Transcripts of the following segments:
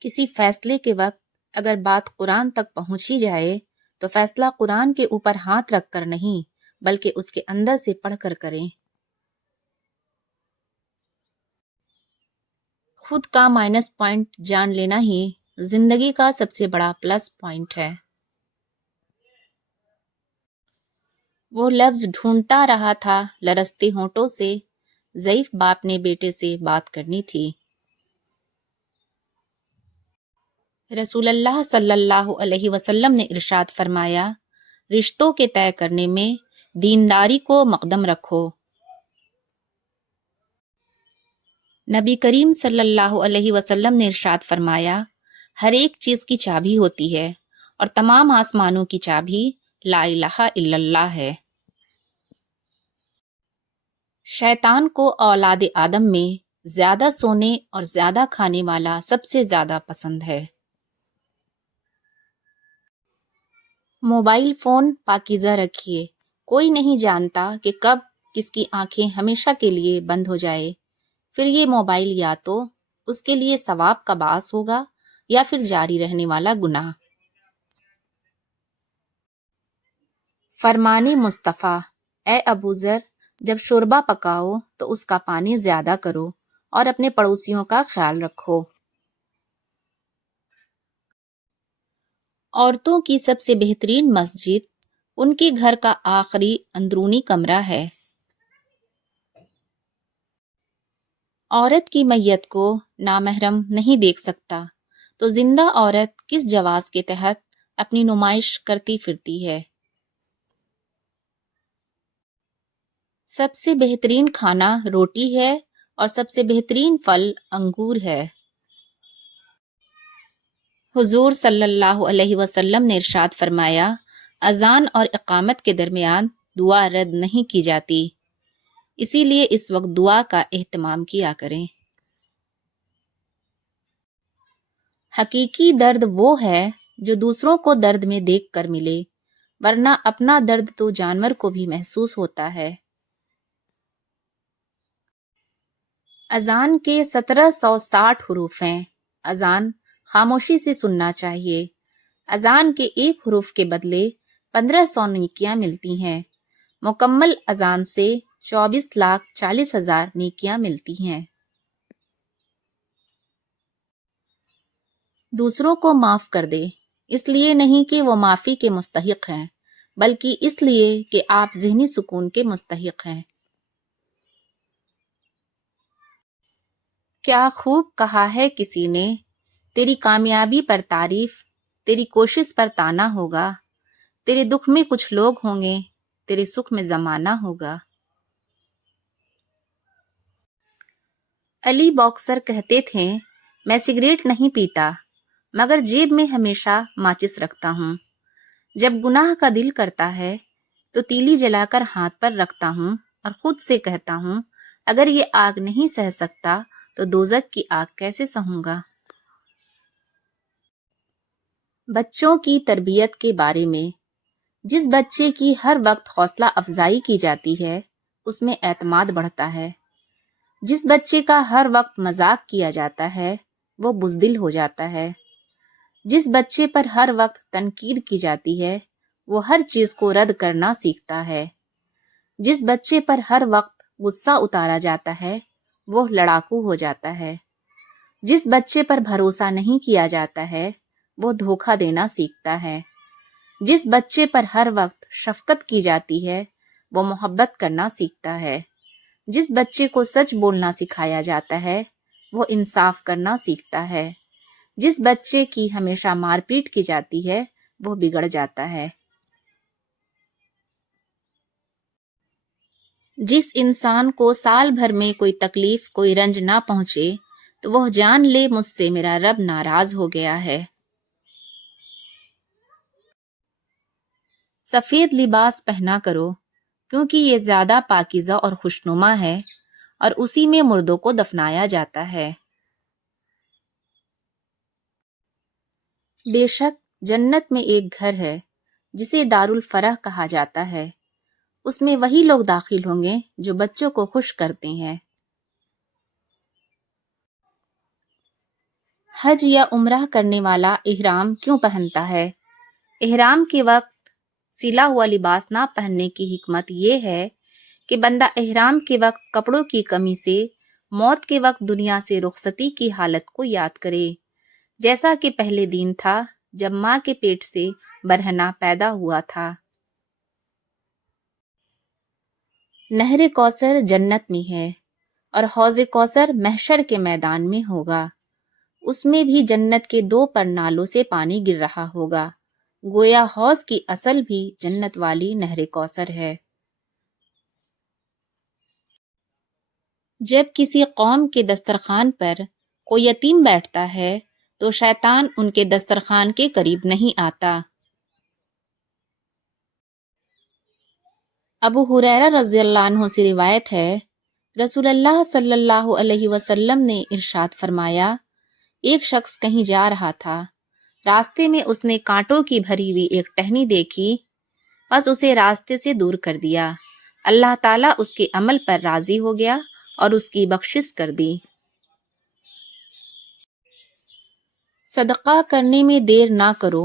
کسی فیصلے کے وقت اگر بات قرآن تک پہنچی جائے تو فیصلہ قرآن کے اوپر ہاتھ رکھ کر نہیں بلکہ اس کے اندر سے پڑھ کر کریں۔ خود کا مائنس پوائنٹ جان لینا ہی زندگی کا سب سے بڑا پلس پوائنٹ ہے۔ وہ لفظ ڈھونڈتا رہا تھا لرزتے ہونٹوں سے، ضعیف باپ نے بیٹے سے بات کرنی تھی۔ رسول اللہ صلی اللہ علیہ وسلم نے ارشاد فرمایا، رشتوں کے طے کرنے میں دینداری کو مقدم رکھو۔ نبی کریم صلی اللہ علیہ وسلم نے ارشاد فرمایا، ہر ایک چیز کی چابی ہوتی ہے اور تمام آسمانوں کی چابی لا الہ الا اللہ ہے۔ شیطان کو اولاد آدم میں زیادہ سونے اور زیادہ کھانے والا سب سے زیادہ پسند ہے۔ موبائل فون پاکیزہ رکھیے، کوئی نہیں جانتا کہ کب کس کی آنکھیں ہمیشہ کے لیے بند ہو جائے، پھر یہ موبائل یا تو اس کے لیے ثواب کا باعث ہوگا یا پھر جاری رہنے والا گناہ۔ فرمان مصطفیٰ، اے ابو ذر، جب شوربہ پکاؤ تو اس کا پانی زیادہ کرو اور اپنے پڑوسیوں کا خیال رکھو۔ عورتوں کی سب سے بہترین مسجد ان کے گھر کا آخری اندرونی کمرہ ہے۔ عورت کی میت کو نامحرم نہیں دیکھ سکتا تو زندہ عورت کس جواز کے تحت اپنی نمائش کرتی پھرتی ہے؟ سب سے بہترین کھانا روٹی ہے اور سب سے بہترین پھل انگور ہے۔ حضور صلی اللہ علیہ وسلم نے ارشاد فرمایا، اذان اور اقامت کے درمیان دعا رد نہیں کی جاتی، اسی لیے اس وقت دعا کا اہتمام کیا کریں۔ حقیقی درد وہ ہے جو دوسروں کو درد میں دیکھ کر ملے، ورنہ اپنا درد تو جانور کو بھی محسوس ہوتا ہے۔ اذان کے 1760 حروف ہیں۔ اذان خاموشی سے سننا چاہیے۔ اذان کے ایک حروف کے بدلے 1500 نیکیاں ملتی ہیں۔ مکمل اذان سے 24,40,000 نیکیاں ملتی ہیں۔ دوسروں کو معاف کر دے، اس لیے نہیں کہ وہ معافی کے مستحق ہیں، بلکہ اس لیے کہ آپ ذہنی سکون کے مستحق ہیں۔ کیا خوب کہا ہے کسی نے، تیری کامیابی پر تعریف، تیری کوشش پر تانا ہوگا، تیرے دکھ میں کچھ لوگ ہوں گے، تیرے سکھ میں زمانہ ہوگا۔ علی باکسر کہتے تھے، میں سگریٹ نہیں پیتا مگر جیب میں ہمیشہ ماچس رکھتا ہوں۔ جب گناہ کا دل کرتا ہے تو تیلی جلا کر ہاتھ پر رکھتا ہوں اور خود سے کہتا ہوں، اگر یہ آگ نہیں سہ سکتا تو دوزخ کی آگ کیسے سہوں گا۔ بچوں کی تربیت کے بارے میں، جس بچے کی ہر وقت حوصلہ افزائی کی جاتی ہے اس میں اعتماد بڑھتا ہے۔ جس بچے کا ہر وقت مذاق کیا جاتا ہے وہ بزدل ہو جاتا ہے۔ جس بچے پر ہر وقت تنقید کی جاتی ہے وہ ہر چیز کو رد کرنا سیکھتا ہے۔ جس بچے پر ہر وقت غصہ اتارا جاتا ہے وہ لڑاکو ہو جاتا ہے۔ جس بچے پر بھروسہ نہیں کیا جاتا ہے وہ دھوکہ دینا سیکھتا ہے۔ جس بچے پر ہر وقت شفقت کی جاتی ہے وہ محبت کرنا سیکھتا ہے۔ جس بچے کو سچ بولنا سکھایا جاتا ہے وہ انصاف کرنا سیکھتا ہے۔ جس بچے کی ہمیشہ مار پیٹ کی جاتی ہے وہ بگڑ جاتا ہے۔ جس انسان کو سال بھر میں کوئی تکلیف، کوئی رنج نہ پہنچے تو وہ جان لے مجھ سے میرا رب ناراض ہو گیا ہے۔ سفید لباس پہنا کرو کیونکہ یہ زیادہ پاکیزہ اور خوشنما ہے اور اسی میں مردوں کو دفنایا جاتا ہے۔ بے شک جنت میں ایک گھر ہے جسے دارالفرح کہا جاتا ہے، اس میں وہی لوگ داخل ہوں گے جو بچوں کو خوش کرتے ہیں۔ حج یا عمرہ کرنے والا احرام کیوں پہنتا ہے؟ احرام کے وقت سلا ہوا لباس نہ پہننے کی حکمت یہ ہے کہ بندہ احرام کے وقت کپڑوں کی کمی سے موت کے وقت دنیا سے رخصتی کی حالت کو یاد کرے، جیسا کہ پہلے دن تھا جب ماں کے پیٹ سے برہنہ پیدا ہوا تھا۔ نہر کوثر جنت میں ہے اور حوض کوثر محشر کے میدان میں ہوگا۔ اس میں بھی جنت کے 2 پرنالوں سے پانی گر رہا ہوگا، گویا حوض کی اصل بھی جنت والی نہر کوثر ہے۔ جب کسی قوم کے دسترخوان پر کوئی یتیم بیٹھتا ہے تو شیطان ان کے دسترخوان کے قریب نہیں آتا۔ ابو ہریرہ رضی اللہ عنہ سے روایت ہے، رسول اللہ صلی اللہ علیہ وسلم نے ارشاد فرمایا، ایک شخص کہیں جا رہا تھا، راستے میں اس نے کانٹوں کی بھری ہوئی ایک ٹہنی دیکھی، بس اسے راستے سے دور کر دیا۔ اللہ تعالیٰ اس کے عمل پر راضی ہو گیا اور اس کی بخشش کر دی۔ صدقہ کرنے میں دیر نہ کرو،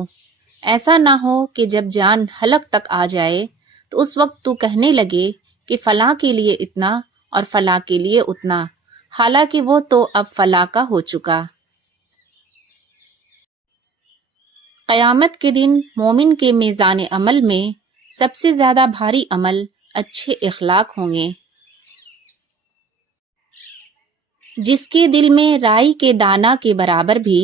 ایسا نہ ہو کہ جب جان حلق تک آ جائے تو اس وقت تو کہنے لگے کہ فلاں کے لیے اتنا اور فلاں کے لیے اتنا، حالانکہ وہ تو اب فلاں کا ہو چکا۔ قیامت کے دن مومن کے میزان عمل میں سب سے زیادہ بھاری عمل اچھے اخلاق ہوں گے۔ جس کے دل میں رائی کے دانہ کے برابر بھی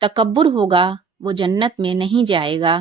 تکبر ہوگا وہ جنت میں نہیں جائے گا۔